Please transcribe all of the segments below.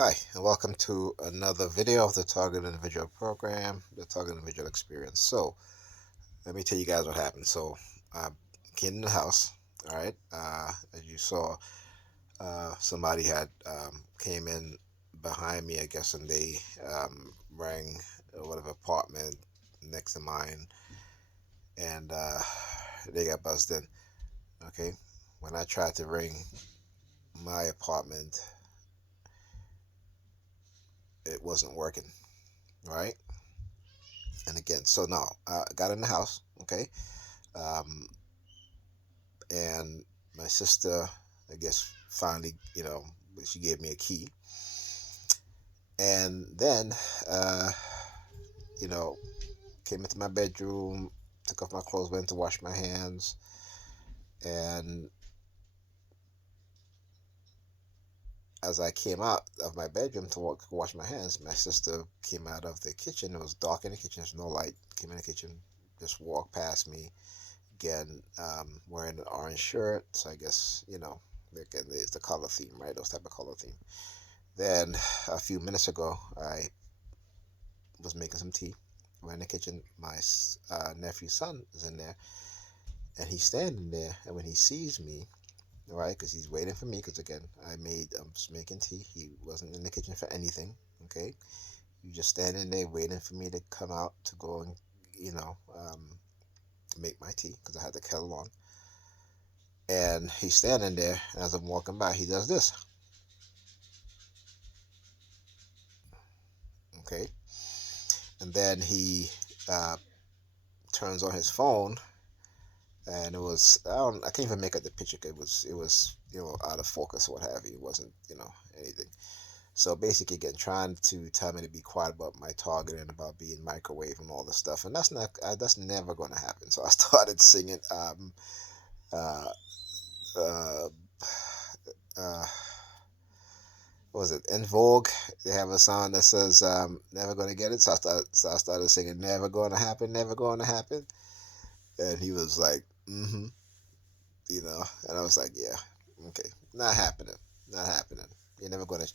Hi, and welcome to another video of the Target Individual Program, the Target Individual Experience. So, let me tell you guys what happened. So, I came in the house, all right? As you saw, somebody had came in behind me, I guess, and they rang whatever apartment next to mine, and they got buzzed in, okay? When I tried to ring my apartment, it wasn't working, right? And again, so now I got in the house, okay? Um, and my sister, I guess, finally, she gave me a key. And then, uh, you know, came into my bedroom, took off my clothes, went to wash my hands. And as I came out of my bedroom to wash my hands, my sister came out of the kitchen. It was dark in the kitchen, there's no light. Came in the kitchen, just walked past me again, wearing an orange shirt. So I guess, again, it's the color theme, right? Those type of color theme. Then a few minutes ago, I was making some tea. We're in the kitchen. My nephew's son is in there, and he's standing there. And when he sees me, right, because he's waiting for me, because again, I'm just making tea. He wasn't in the kitchen for anything. Okay, he just standing there waiting for me to come out to go and, you know, um, make my tea because I had the kettle on. And he's standing there, and as I'm walking by, he does this. Okay, and then he uh, turns on his phone, and it was I can't even make out the picture. 'Cause it was out of focus or what have you. It wasn't anything. So basically, again, trying to tell me to be quiet about my target and about being microwave and all this stuff, and that's never going to happen. So I started singing. Uh, uh, uh, what was it? In Vogue, they have a song that says "Never Gonna Get It." So I started singing "Never Gonna Happen, Never Gonna Happen," and he was like, "Mm-hmm," and I was like, "Yeah, okay, not happening, not happening. You're never gonna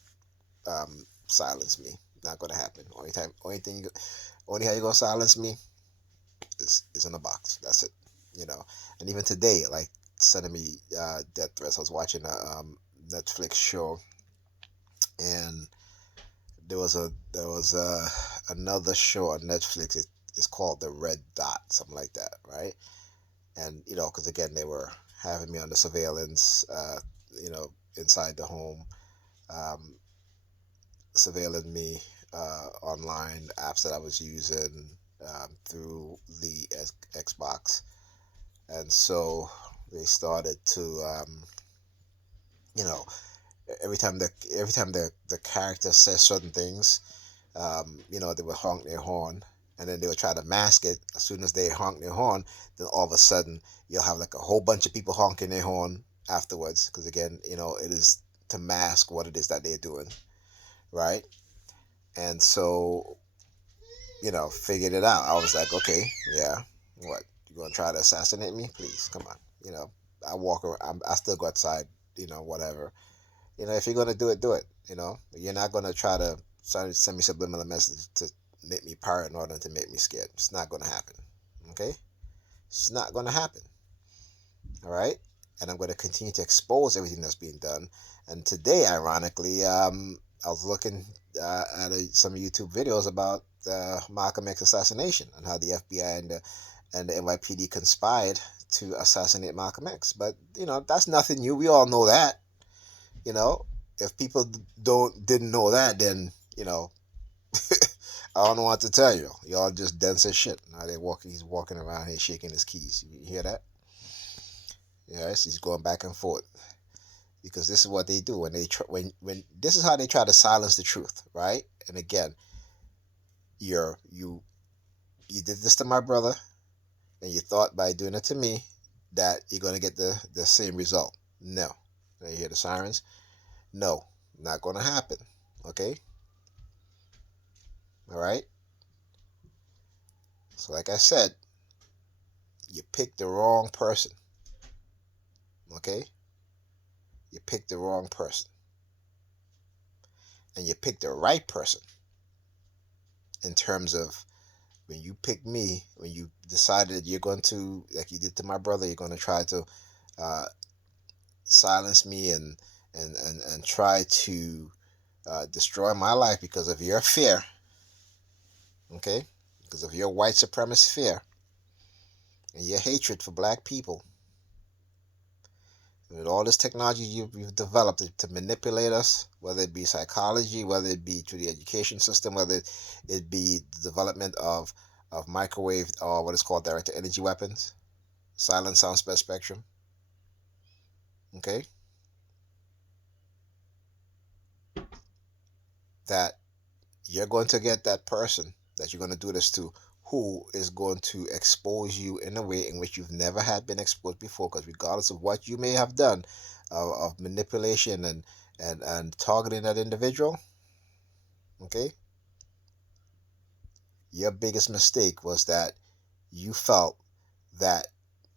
silence me. Not gonna happen. Only how you gonna silence me is in a box. That's it. You know." And even today, like sending me death threats. I was watching a Netflix show, and there was another show on Netflix. It's called The Red Dot, something like that, right? And because again, they were having me under surveillance, inside the home, um, surveilling me online, apps that I was using through the Xbox. And so they started to, you know, every time the character says certain things, they would honk their horn, and then they would try to mask it. As soon as they honk their horn, then all of a sudden you'll have like a whole bunch of people honking their horn afterwards, because again, it is to mask what it is that they're doing, right? And so, figured it out. I was like, okay, yeah, what, you gonna try to assassinate me? Please, come on. I walk around. I still go outside. Whatever. If you're gonna do it, do it. You're not gonna try to send me subliminal message to make me paranoid and to make me scared. It's not gonna happen. Okay, it's not gonna happen. All right, and I'm gonna continue to expose everything that's being done. And today, ironically, I was looking at some YouTube videos about Malcolm X assassination and how the FBI and the NYPD conspired to assassinate Malcolm X. But that's nothing new. We all know that. You know, if people didn't know that, then I don't know what to tell you. Y'all just dense as shit. Now he's walking around here shaking his keys. You hear that? Yes, he's going back and forth because this is what they do when when this is how they try to silence the truth, right? And again, you did this to my brother, and you thought by doing it to me that you're gonna get the same result. No. Now you hear the sirens? No, not gonna happen. Okay? All right? So like I said, you picked the wrong person. Okay? You picked the wrong person. and you pick the right person in terms of when you pick me, when you decided you're going to, like you did to my brother, you're going to try to uh, silence me and try to destroy my life because of your fear, okay? Because of your white supremacist fear and your hatred for black people. With all this technology you've developed to manipulate us, whether it be psychology, whether it be through the education system, whether it be the development of microwave or what is called directed energy weapons, silent sound spectrum, okay? That you're going to get that person that you're going to do this to who is going to expose you in a way in which you've never had been exposed before, because regardless of what you may have done of manipulation and targeting that individual, okay, your biggest mistake was that you felt that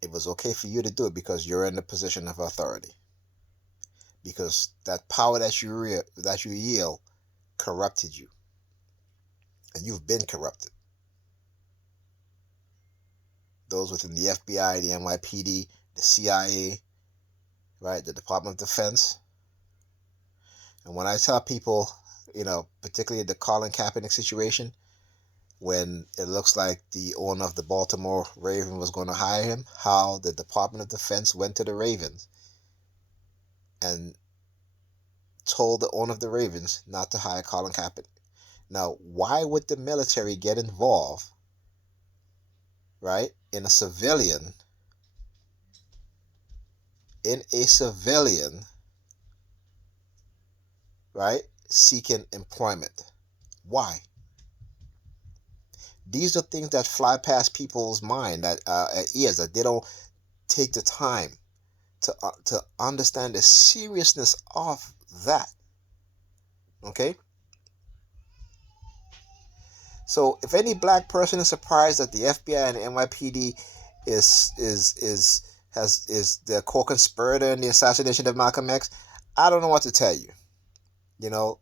it was okay for you to do it because you're in a position of authority, because that power that you yield corrupted you, and you've been corrupted. Those within the FBI, the NYPD, the CIA, right, the Department of Defense. And when I tell people, particularly the Colin Kaepernick situation, when it looks like the owner of the Baltimore Ravens was going to hire him, how the Department of Defense went to the Ravens and told the owner of the Ravens not to hire Colin Kaepernick. Now, why would the military get involved, right, in a civilian, right, seeking employment? Why? These are things that fly past people's mind, that ears, that they don't take the time to understand the seriousness of that. Okay. So if any black person is surprised that the FBI and the NYPD is the co-conspirator in the assassination of Malcolm X, I don't know what to tell you.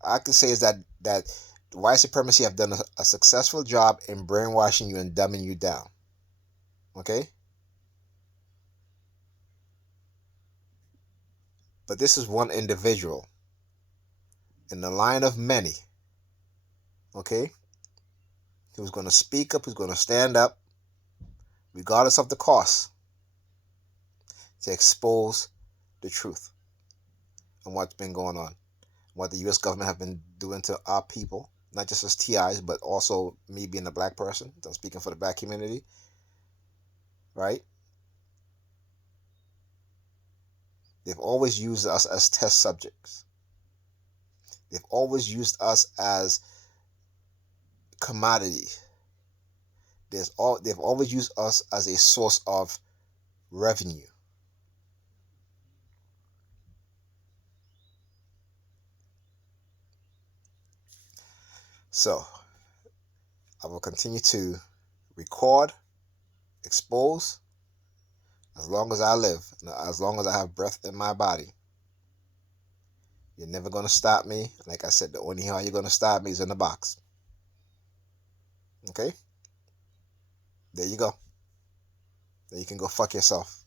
I can say is that white supremacy have done a successful job in brainwashing you and dumbing you down. Okay? But this is one individual in the line of many, okay, who's going to speak up, who's going to stand up, regardless of the cost, to expose the truth and what's been going on, what the U.S. government have been doing to our people, not just as TIs, but also me being a black person. I'm speaking for the black community, right? They've always used us as test subjects. They've always used us as commodity. They've always used us as a source of revenue. So I will continue to record, expose, as long as I live, as long as I have breath in my body. You're never going to stop me. Like I said, the only how you're going to stop me is in the box. Okay? There you go. Then you can go fuck yourself.